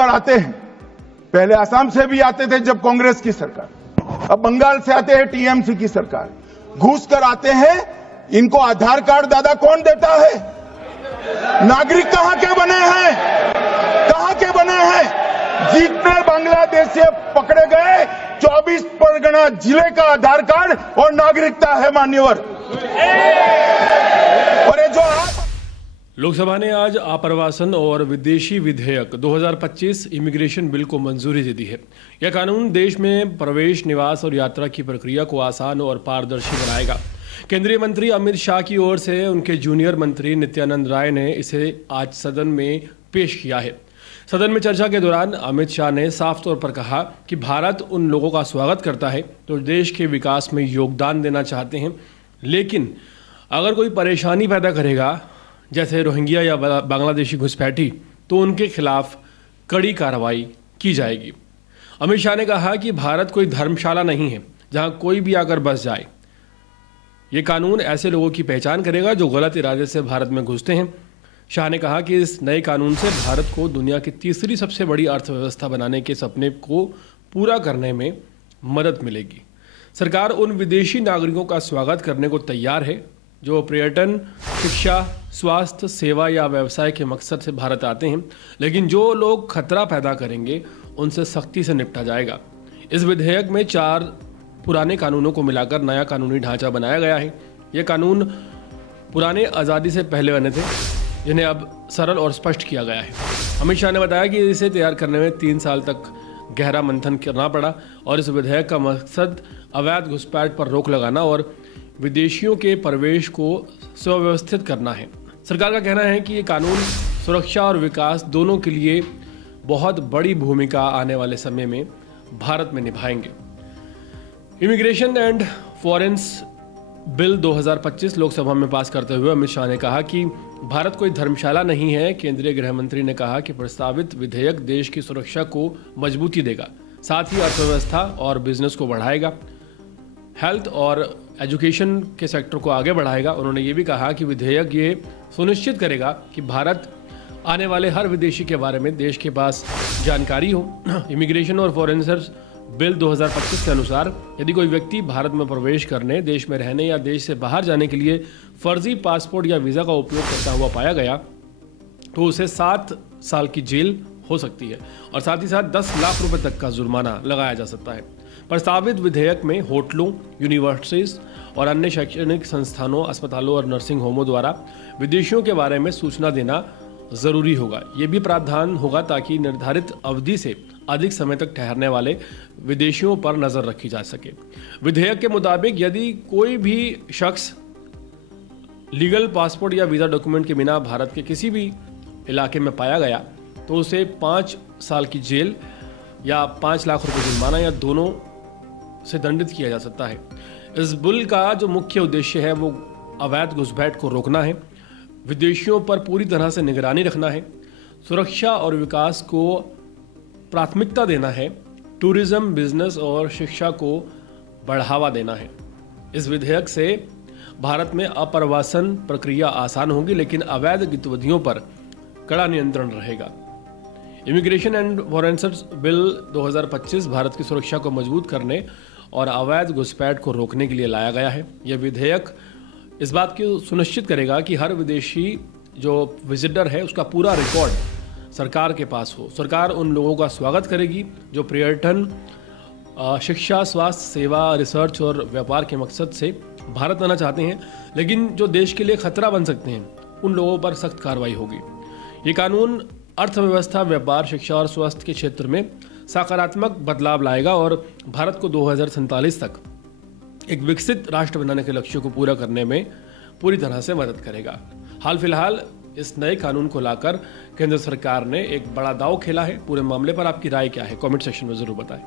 कर आते हैं। पहले असम से भी आते थे जब कांग्रेस की सरकार, अब बंगाल से आते हैं टीएमसी की सरकार, घुस कर आते हैं। इनको आधार कार्ड दादा कौन देता है? नागरिक कहां के बने हैं? कहां के बने हैं? जितने बांग्लादेश से पकड़े गए 24 परगना जिले का आधार कार्ड और नागरिकता है मान्यवर। और ये जो लोकसभा ने आज आप्रवासन और विदेशी विधेयक 2025 इमिग्रेशन बिल को मंजूरी दे दी है। यह कानून देश में प्रवेश, निवास और यात्रा की प्रक्रिया को आसान और पारदर्शी बनाएगा। केंद्रीय मंत्री अमित शाह की ओर से उनके जूनियर मंत्री नित्यानंद राय ने इसे आज सदन में पेश किया है। सदन में चर्चा के दौरान अमित शाह ने साफ तौर पर कहा कि भारत उन लोगों का स्वागत करता है जो देश के विकास में योगदान देना चाहते हैं, लेकिन अगर कोई परेशानी पैदा करेगा जैसे रोहिंग्या या बांग्लादेशी घुसपैठी, तो उनके खिलाफ कड़ी कार्रवाई की जाएगी। अमित शाह ने कहा कि भारत कोई धर्मशाला नहीं है जहां कोई भी आकर बस जाए। ये कानून ऐसे लोगों की पहचान करेगा जो गलत इरादे से भारत में घुसते हैं। शाह ने कहा कि इस नए कानून से भारत को दुनिया की तीसरी सबसे बड़ी अर्थव्यवस्था बनाने के सपने को पूरा करने में मदद मिलेगी। सरकार उन विदेशी नागरिकों का स्वागत करने को तैयार है जो पर्यटन, शिक्षा, स्वास्थ्य, सेवा या व्यवसाय के मकसद से भारत आते हैं, लेकिन जो लोग खतरा पैदा करेंगे उनसे सख्ती से निपटा जाएगा। इस विधेयक में 4 पुराने कानूनों को मिलाकर नया कानूनी ढांचा बनाया गया है। ये कानून पुराने आज़ादी से पहले बने थे, जिन्हें अब सरल और स्पष्ट किया गया है। अमित शाह ने बताया कि इसे तैयार करने में 3 साल तक गहरा मंथन करना पड़ा और इस विधेयक का मकसद अवैध घुसपैठ पर रोक लगाना और विदेशियों के प्रवेश को सुव्यवस्थित करना है। सरकार का कहना है कि ये कानून सुरक्षा और विकास दोनों के लिए बहुत बड़ी भूमिका आने वाले समय में भारत में निभाएंगे। इमिग्रेशन एंड फॉरेन्स बिल 2025 लोकसभा में पास करते हुए अमित शाह ने कहा कि भारत कोई धर्मशाला नहीं है। केंद्रीय गृह मंत्री ने कहा कि प्रस्तावित विधेयक देश की सुरक्षा को मजबूती देगा, साथ ही अर्थव्यवस्था और बिजनेस को बढ़ाएगा, हेल्थ और एजुकेशन के सेक्टर को आगे बढ़ाएगा। उन्होंने ये भी कहा कि विधेयक ये सुनिश्चित करेगा कि भारत आने वाले हर विदेशी के बारे में देश के पास जानकारी हो। इमिग्रेशन और फॉरेनर्स बिल 2025 के अनुसार यदि कोई व्यक्ति भारत में प्रवेश करने, देश में रहने या देश से बाहर जाने के लिए फर्जी पासपोर्ट या वीज़ा का उपयोग करता हुआ पाया गया तो उसे 7 साल की जेल हो सकती है और साथ ही साथ 10 लाख रुपए तक का जुर्माना लगाया जा सकता है। प्रस्तावित विधेयक में होटलों, यूनिवर्सिटीज और अन्य शैक्षणिक संस्थानों, अस्पतालों और नर्सिंग होमों द्वारा विदेशियों के बारे में सूचना देना जरूरी होगा। ये भी प्रावधान होगा ताकि निर्धारित अवधि से अधिक समय तक ठहरने वाले विदेशियों पर नजर रखी जा सके। विधेयक के मुताबिक यदि कोई भी शख्स लीगल पासपोर्ट या वीजा डॉक्यूमेंट के बिना भारत के किसी भी इलाके में पाया गया तो उसे 5 साल की जेल या 5 लाख रुपए जुर्माना या दोनों से दंडित किया जा सकता है। इस बिल का जो मुख्य उद्देश्य है वो अवैध घुसपैठ को रोकना है, विदेशियों पर पूरी तरह से निगरानी रखना है, सुरक्षा और विकास को प्राथमिकता देना है, टूरिज्म, बिजनेस और शिक्षा को बढ़ावा देना है। इस विधेयक से भारत में अप्रवासन प्रक्रिया आसान होगी, लेकिन अवैध गतिविधियों पर कड़ा नियंत्रण रहेगा। इमिग्रेशन एंड फॉरेन्स बिल 2025 भारत की सुरक्षा को मजबूत करने और अवैध घुसपैठ को रोकने के लिए लाया गया है। यह विधेयक इस बात की सुनिश्चित करेगा कि हर विदेशी जो विजिटर है उसका पूरा रिकॉर्ड सरकार के पास हो। सरकार उन लोगों का स्वागत करेगी जो पर्यटन, शिक्षा, स्वास्थ्य सेवा, रिसर्च और व्यापार के मकसद से भारत आना चाहते हैं, लेकिन जो देश के लिए खतरा बन सकते हैं, उन लोगों पर सख्त कार्रवाई होगी। ये कानून अर्थव्यवस्था, व्यापार, शिक्षा और स्वास्थ्य के क्षेत्र में सकारात्मक बदलाव लाएगा और भारत को 2047 तक एक विकसित राष्ट्र बनाने के लक्ष्य को पूरा करने में पूरी तरह से मदद करेगा। हाल फिलहाल इस नए कानून को लाकर केंद्र सरकार ने एक बड़ा दांव खेला है। पूरे मामले पर आपकी राय क्या है? कमेंट सेक्शन में जरूर बताएं।